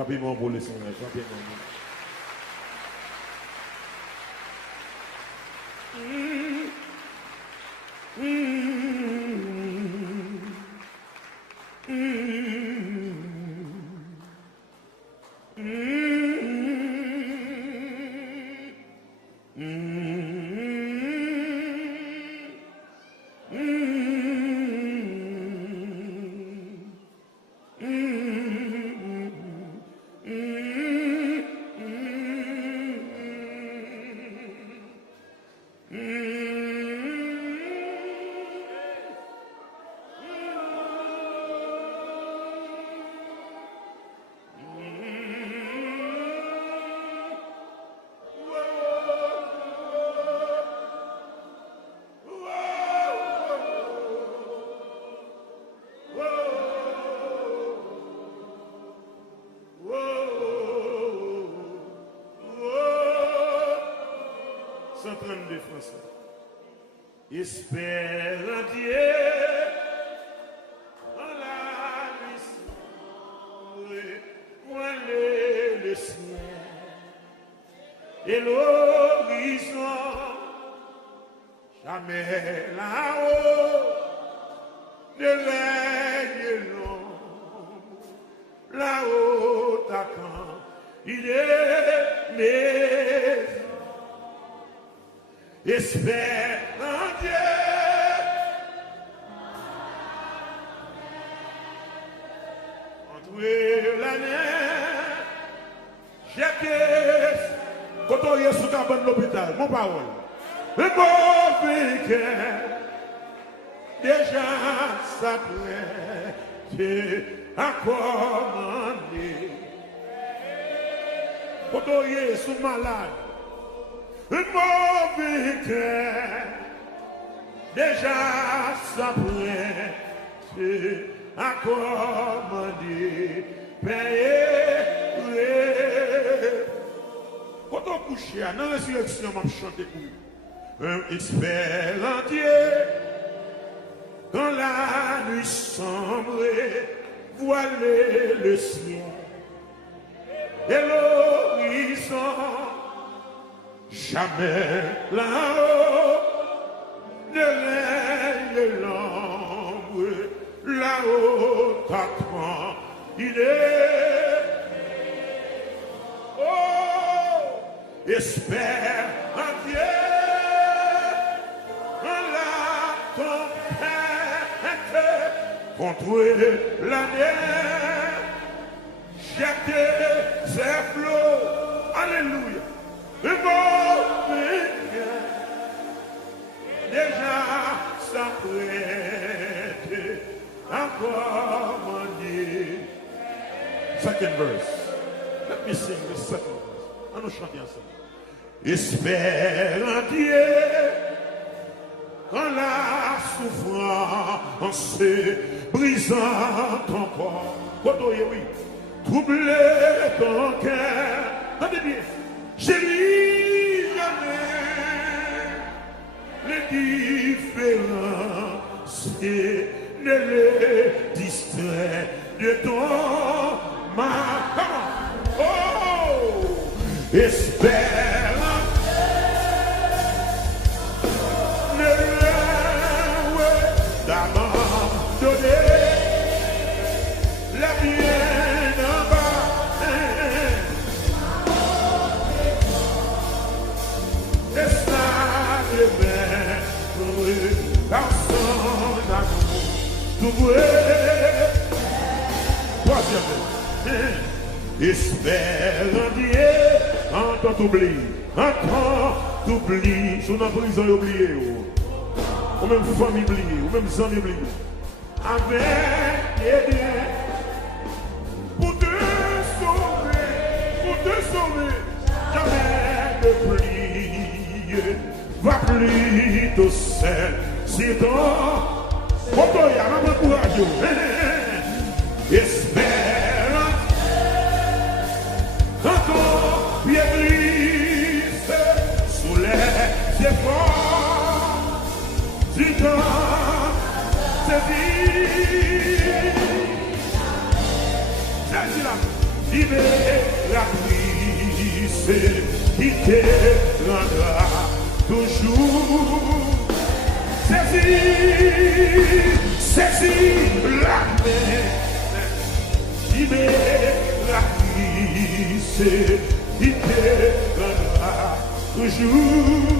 Rapidement pour le Seigneur, rapidement. Espère en Dieu, en la mission, voiler le ciel et l'horizon, jamais là-haut ne règne l'ombre, là-haut à quand il est maison. Espère en Dieu. Entre l'année, j'étais quand on est sous ta bonne l'hôpital, mon parole. Le mauvais cœur, déjà s'apprête à commander. Quand on est sous malade, un mauvais cœur déjà s'apprête à commander, payer. Quand on couche, dans la résurrection, on chante pour vous. Espère en Dieu, quand la nuit sombre voiler le ciel et l'horizon. Jamais là-haut ne règne l'ombre, là-haut t'attend, il est. Oh, espère en Dieu, en la tempête, contre la mer, jeter ses flots, alléluia. Le mauvais cœur déjà s'apprête à commander. Second verse. Let me sing the second verse. On nous chante ensemble. Espère en Dieu quand la souffrance brisant ton corps. Oui. Troubler ton cœur. Attendez bien. Je lis jamais les différences et ne les distrait de ton mal. Oh, espère ne rien d'abandonner la bien en bas. Par son amour, troisième, espère en Dieu, entend t'oublie, sous la prison oublié, ou même famille oubliée, ou même amis oubliés, avec des biens, pour te sauver, jamais ne plie. Va plus au ciel, c'est ton Otoya, maman courageux. Espère quand ton pied glisse sous les efforts du temps, c'est dit. C'est là. libératrice qui te rendra toujours. Saisis la main libératrice qui te rendra toujours.